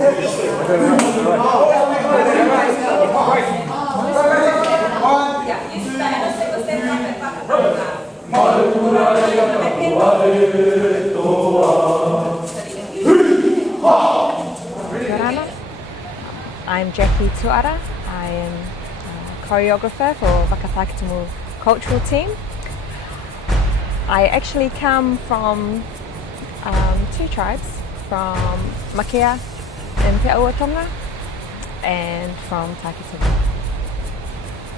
I'm Tuara. I am a choreographer for Whakatakitumu cultural team. I actually come from two tribes, from Makea in Te Auatonga and from Takitumu.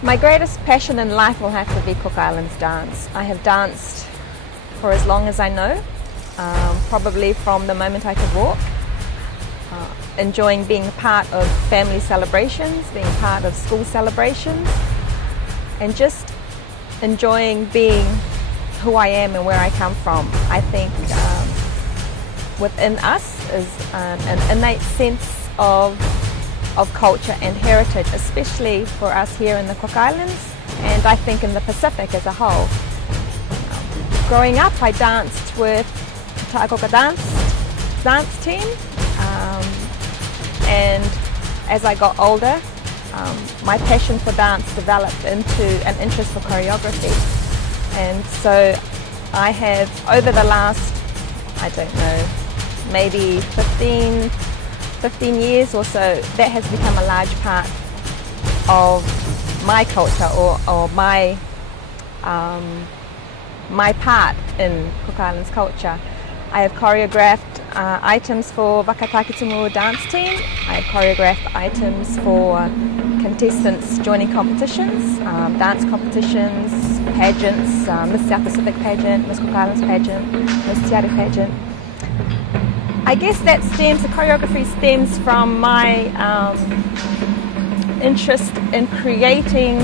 My greatest passion in life will have to be Cook Islands dance. I have danced for as long as I know, probably from the moment I could walk. Enjoying being part of family celebrations, being part of school celebrations, and just enjoying being who I am and where I come from. I think within us is an innate sense of culture and heritage, especially for us here in the Cook Islands, and I think in the Pacific as a whole. Growing up, I danced with the Ta'akoka dance team. And as I got older, my passion for dance developed into an interest for choreography. And so I have, over the last, I don't know, maybe 15 years or so, that has become a large part of my culture or my part in Cook Islands culture. I have choreographed items for Whakatakitumu dance team. I have choreographed items for contestants joining competitions, dance competitions, pageants, Miss South Pacific pageant, Miss Cook Islands pageant, Miss Tiari pageant. I guess the choreography stems from my interest in creating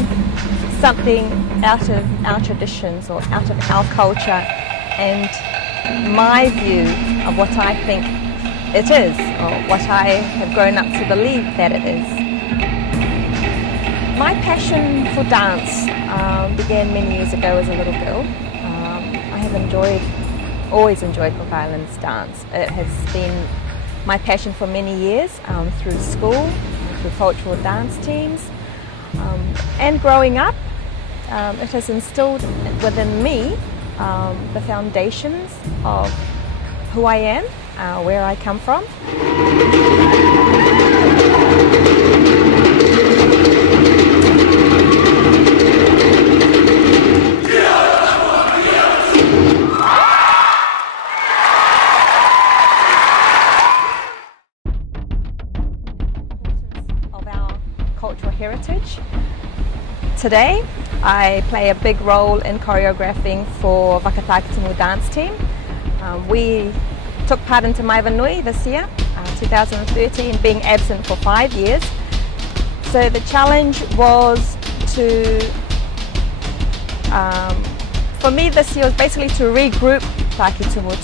something out of our traditions or out of our culture and my view of what I think it is, or what I have grown up to believe that it is. My passion for dance began many years ago as a little girl. I have always enjoyed Cook Islands dance. It has been my passion for many years through school, through cultural dance teams, and growing up, it has instilled within me the foundations of who I am, where I come from. Of our cultural heritage. Today, I play a big role in choreographing for Whakatakitumu dance team. We took part into Maeva Nui this year, 2013, being absent for 5 years. So the challenge was for me this year was basically to regroup Takitumu,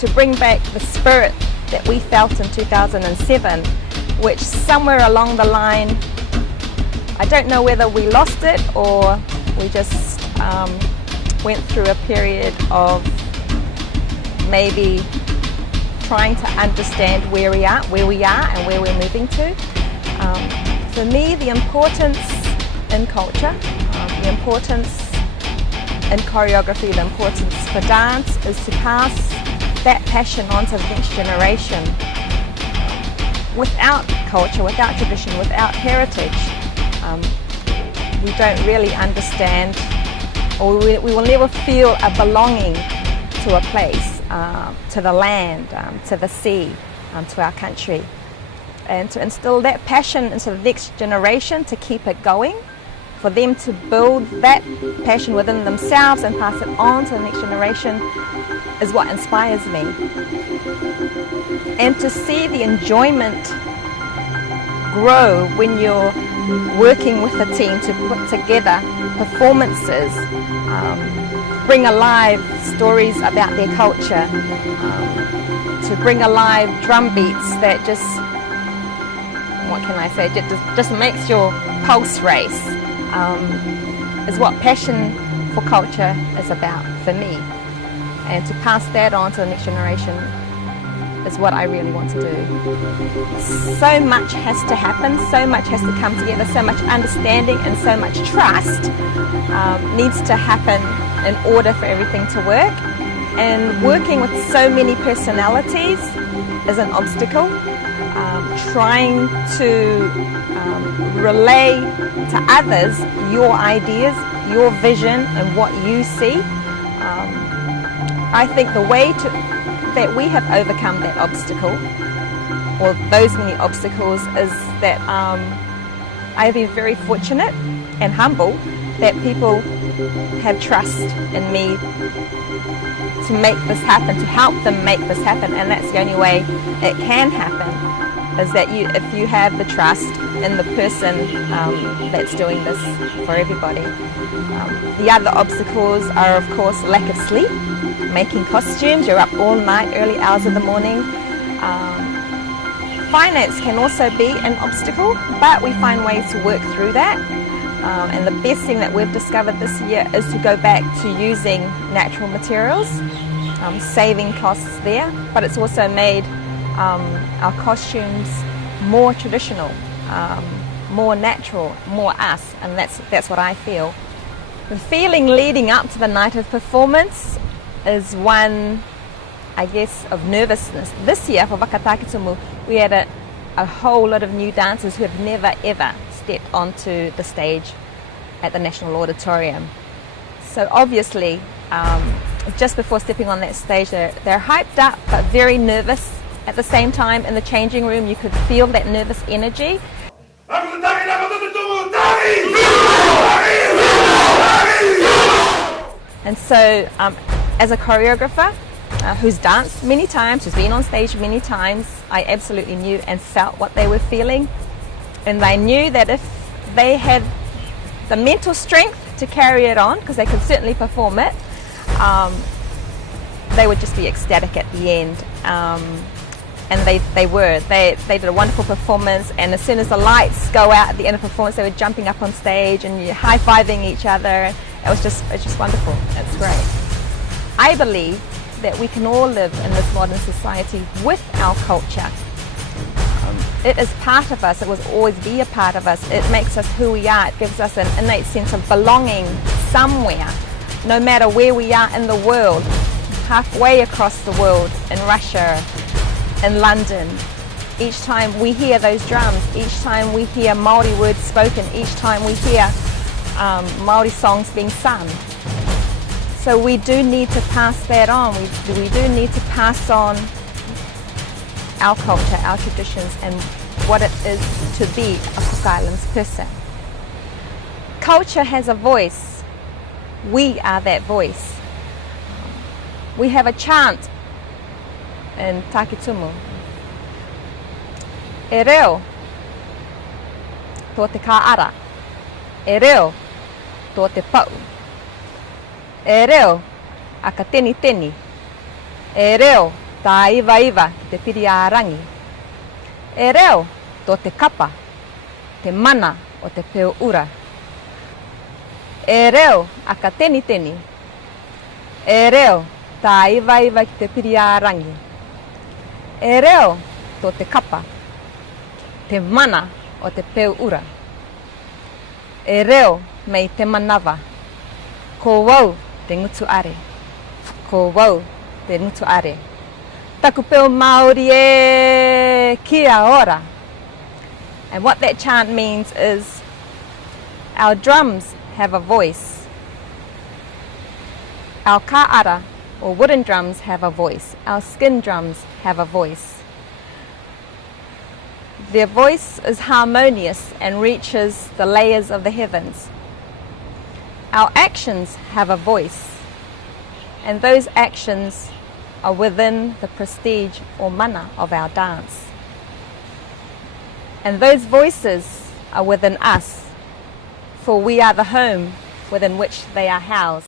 to bring back the spirit that we felt in 2007, which somewhere along the line, I don't know whether we lost it or we just went through a period of maybe trying to understand where we are and where we're moving to. For me, the importance in culture, the importance in choreography, the importance for dance is to pass that passion on to the next generation. Without culture, without tradition, without heritage, we don't really understand, or we will never feel a belonging to a place, to the land, to the sea, to our country. And to instill that passion into the next generation, to keep it going, for them to build that passion within themselves and pass it on to the next generation is what inspires me. And to see the enjoyment grow when you're working with a team to put together performances, bring alive stories about their culture, to bring alive drum beats that just, what can I say, just makes your pulse race, is what passion for culture is about for me. And to pass that on to the next generation is what I really want to do. So much has to happen, so much has to come together, so much understanding and so much trust needs to happen in order for everything to work. And working with so many personalities is an obstacle. Trying to relay to others your ideas, your vision and what you see. I think the way that we have overcome that obstacle, or those many obstacles, is that I have been very fortunate and humble that people have trust in me to make this happen, to help them make this happen, and that's the only way it can happen, is that if you have the trust in the person that's doing this for everybody. The other obstacles are, of course, lack of sleep, making costumes, you're up all night, early hours of the morning. Finance can also be an obstacle, but we find ways to work through that. And the best thing that we've discovered this year is to go back to using natural materials, saving costs there, but it's also made our costumes more traditional, more natural, more us, and that's what I feel. The feeling leading up to the night of performance is one, I guess, of nervousness. This year for Wakatakitumu, we had a whole lot of new dancers who have never ever stepped onto the stage at the National Auditorium. So obviously, just before stepping on that stage, they're hyped up but very nervous. At the same time, in the changing room, you could feel that nervous energy. And so, as a choreographer who's danced many times, who's been on stage many times, I absolutely knew and felt what they were feeling. And I knew that if they had the mental strength to carry it on, because they could certainly perform it, they would just be ecstatic at the end. And they were. They did a wonderful performance, and as soon as the lights go out at the end of the performance, they were jumping up on stage and high-fiving each other. It's just wonderful. It's great. I believe that we can all live in this modern society with our culture. It is part of us. It will always be a part of us. It makes us who we are. It gives us an innate sense of belonging somewhere, no matter where we are in the world, halfway across the world, in Russia, in London. Each time we hear those drums, each time we hear Māori words spoken, each time we hear Māori songs being sung. So we do need to pass that on. We do need to pass on our culture, our traditions, and what it is to be a Cook Islands person. Culture has a voice. We are that voice. We have a chant in Takitumu. E reo tō te kāara. E reo tō te pau. E reo a ka teni teni. E reo tā iwa iwa ki te piri ārangi. E reo tō te kapa, te mana o te peo ura. E reo a ka teni teni. E reo tā iwa iwa ki te piri ārangi. E reo tō te kapa, te mana o te peo ura. E reo mei te manawa. Ko wau te ngutu are. Ko wau te ngutu are. Taku peo Māori e kia ora. And what that chant means is our drums have a voice. Our kāara, or wooden drums, have a voice. Our skin drums have a voice. Their voice is harmonious and reaches the layers of the heavens. Our actions have a voice, and those actions are within the prestige or mana of our dance. And those voices are within us, for we are the home within which they are housed.